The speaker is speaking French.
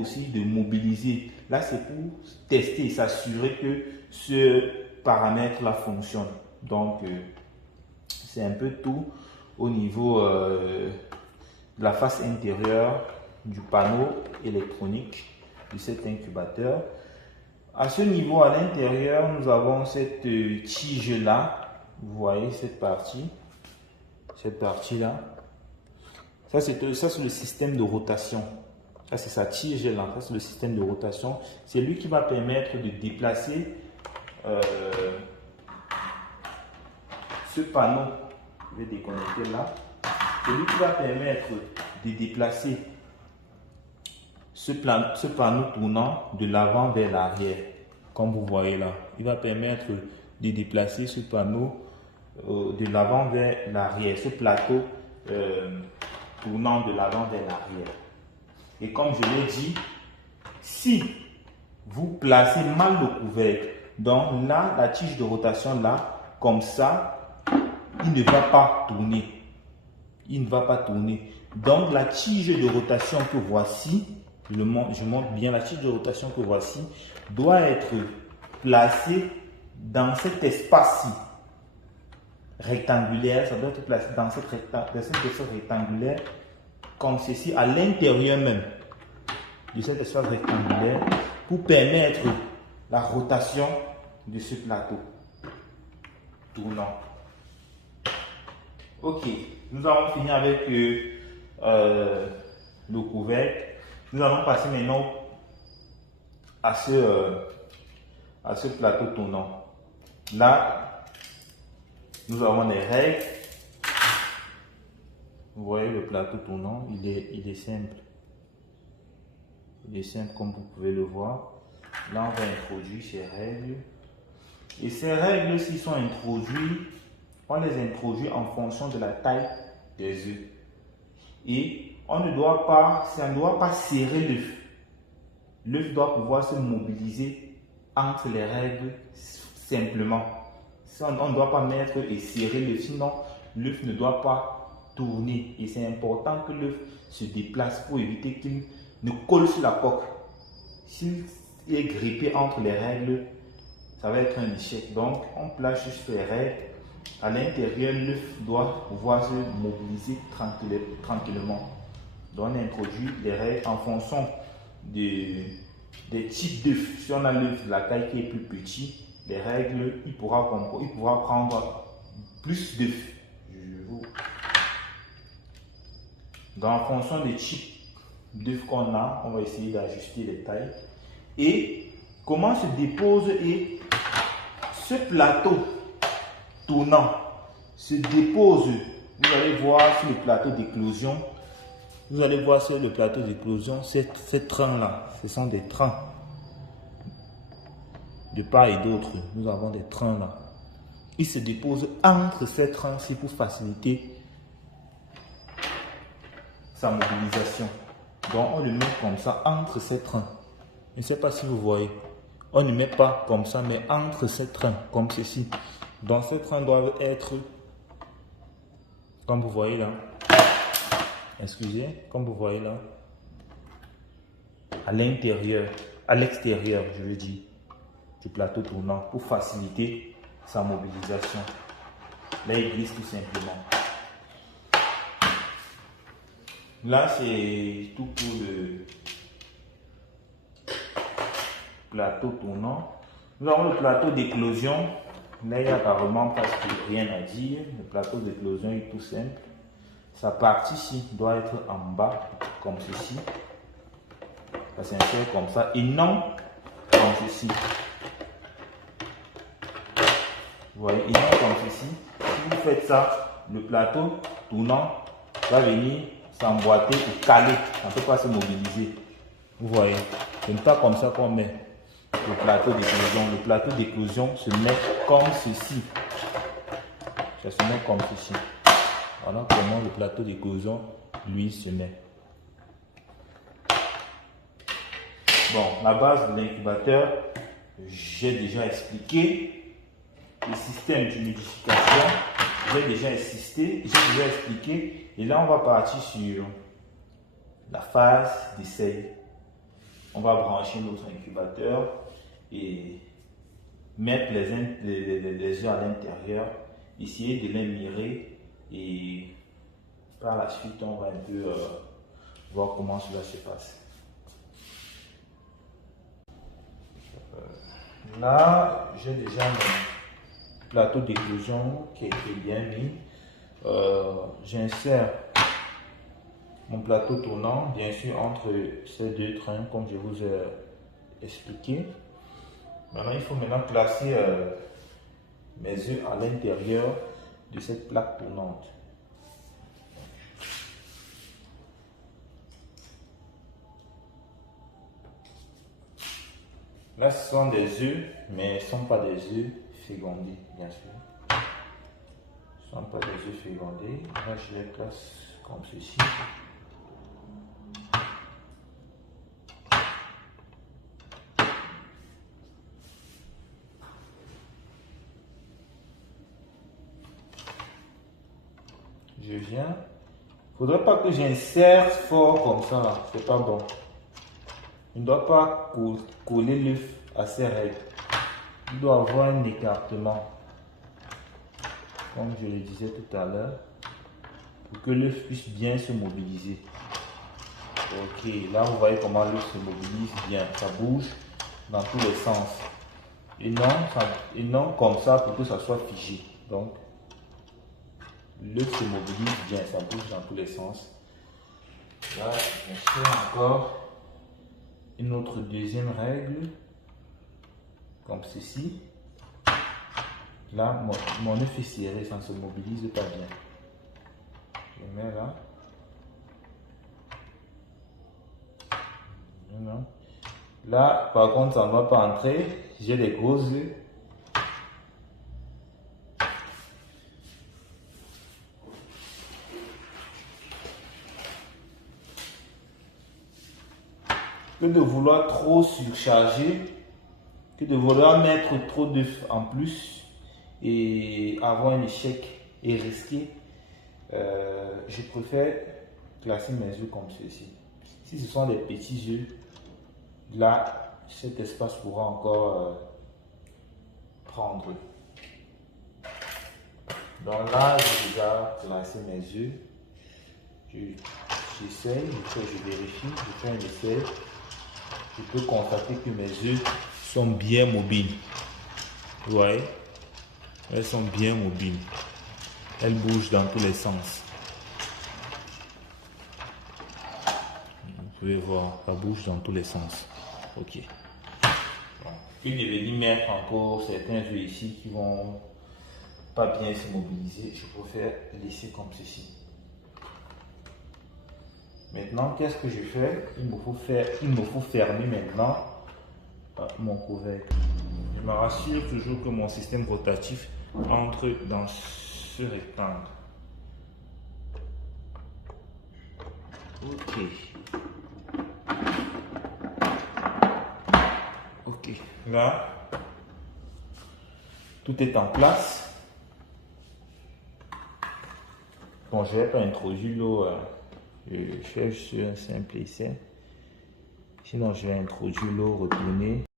aussi de mobiliser. Là, c'est pour tester et s'assurer que ce paramètre-là fonctionne. Donc, c'est un peu tout au niveau de la face intérieure du panneau électronique de cet incubateur. À ce niveau, à l'intérieur, nous avons cette tige-là. Vous voyez cette partie-là. Ça, c'est le système de rotation. Ça, c'est sa tige là. Ça, c'est le système de rotation. C'est lui qui va permettre de déplacer ce panneau. Je vais déconnecter là. C'est lui qui va permettre de déplacer ce panneau tournant de l'avant vers l'arrière. Comme vous voyez là. Il va permettre de déplacer ce panneau de l'avant vers l'arrière. Ce plateau tournant de l'avant vers l'arrière. Et comme je l'ai dit, si vous placez mal le couvercle, donc là, la tige de rotation là, comme ça, il ne va pas tourner. Il ne va pas tourner. Donc la tige de rotation que voici, je montre bien, la tige de rotation que voici, doit être placée dans cet espace-ci rectangulaire. Ça doit être placé dans cet espace rectangulaire, comme ceci, à l'intérieur même de cet espace rectangulaire, pour permettre la rotation de ce plateau tournant. Ok, nous avons fini avec le couvercle. Nous allons passer maintenant à ce plateau tournant. Là, nous avons les règles. Vous voyez le plateau tournant, il est simple. Il est simple comme vous pouvez le voir. Là, on va introduire ces règles. Et ces règles, s'ils sont introduits, on les introduit en fonction de la taille des œufs. Et on ne doit pas serrer l'œuf. L'œuf doit pouvoir se mobiliser entre les règles simplement. On ne doit pas mettre et serrer l'œuf, sinon l'œuf ne doit pas tourner. Et c'est important que l'œuf se déplace pour éviter qu'il ne colle sur la coque. S'il est grippé entre les règles, ça va être un échec. Donc, on place juste les règles. À l'intérieur, l'œuf doit pouvoir se mobiliser tranquillement. Donc, on introduit les règles en fonction des types d'œufs. Si on a l'œuf de la taille qui est plus petit, les règles, il pourra prendre plus d'œufs. Donc, en fonction des types d'œufs qu'on a, on va essayer d'ajuster les tailles. Et comment se dépose et ce plateau tournant se dépose. Vous allez voir sur le plateau d'éclosion. Vous allez voir sur le plateau d'éclosion, ces trains-là, ce sont des trains. De part et d'autre, nous avons des trains là. Il se dépose entre ces trains-ci pour faciliter sa mobilisation. Donc on le met comme ça entre ces trains. Je ne sais pas si vous voyez. On ne met pas comme ça, mais entre ces trains, comme ceci. Donc ces trains doivent être, comme vous voyez là, excusez, comme vous voyez là, à l'intérieur, à l'extérieur, je veux dire, du plateau tournant pour faciliter sa mobilisation. Là, il glisse tout simplement. Là, c'est tout pour le plateau tournant. Nous avons le plateau d'éclosion. Là, il n'y a carrément presque rien à dire. Le plateau d'éclosion est tout simple. Sa partie-ci doit être en bas, comme ceci. Ça s'insère comme ça et non comme ceci. Vous voyez, et non comme ceci. Si vous faites ça, le plateau tournant va venir s'emboîter et caler. Ça ne peut pas se mobiliser. Vous voyez, ce n'est pas comme ça qu'on met le plateau d'éclosion. Le plateau d'éclosion se met comme ceci. Ça se met comme ceci. Voilà comment le plateau d'éclosion, lui, se met. Bon, la base de l'incubateur, j'ai déjà expliqué. Le système d'humidification, j'ai déjà expliqué. Et là, on va partir sur la phase d'essai. on va brancher notre incubateur et mettre les œufs à l'intérieur, essayer de les mirer et par la suite on va un peu voir comment cela se passe. Là, j'ai déjà mon plateau d'éclosion qui a été bien mis. J'insère mon plateau tournant, bien sûr, entre ces deux trains, comme je vous ai expliqué. Maintenant, il faut placer mes œufs à l'intérieur de cette plaque tournante. Là, ce sont des œufs, mais ce ne sont pas des œufs fécondés, bien sûr. Ce ne sont pas des œufs fécondés. Là, je les place comme ceci. Je viens. Il ne faudrait pas que j'insère fort comme ça, c'est pas bon. Il ne doit pas coller l'œuf à ses règles. Il doit avoir un écartement, comme je le disais tout à l'heure, pour que l'œuf puisse bien se mobiliser. Ok, là vous voyez comment l'œuf se mobilise bien, ça bouge dans tous les sens. Et non comme ça pour que ça soit figé. Donc, l'œuf se mobilise bien, ça bouge dans tous les sens. Là, je fais encore une autre deuxième règle, comme ceci. Là, mon œuf est serré, ça ne se mobilise pas bien. Je mets là. Non. Là, par contre, ça ne va pas entrer. J'ai des gros œufs. Que de vouloir trop surcharger, que de vouloir mettre trop d'œufs en plus et avoir un échec et risquer, je préfère classer mes œufs comme ceci. Si ce sont des petits œufs, là, cet espace pourra encore prendre. Donc là, j'ai déjà classé mes œufs. J'essaye, je vérifie, je fais un essai. Je peux constater que mes œufs sont bien mobiles. Vous voyez? Elles sont bien mobiles. Elles bougent dans tous les sens. Vous pouvez voir, ça bouge dans tous les sens. Ok. Bon. Il devait y mettre encore certains œufs ici qui vont pas bien se mobiliser. Je préfère laisser comme ceci. Maintenant, qu'est-ce que je fais? Il me faut fermer maintenant mon couvercle. Je me rassure toujours que mon système rotatif entre dans ce rectangle. Ok. Ok. Là, tout est en place. Bon, je ne vais pas introduire l'eau. Je fais juste un simple essai. Sinon, je vais introduire l'eau, retourner.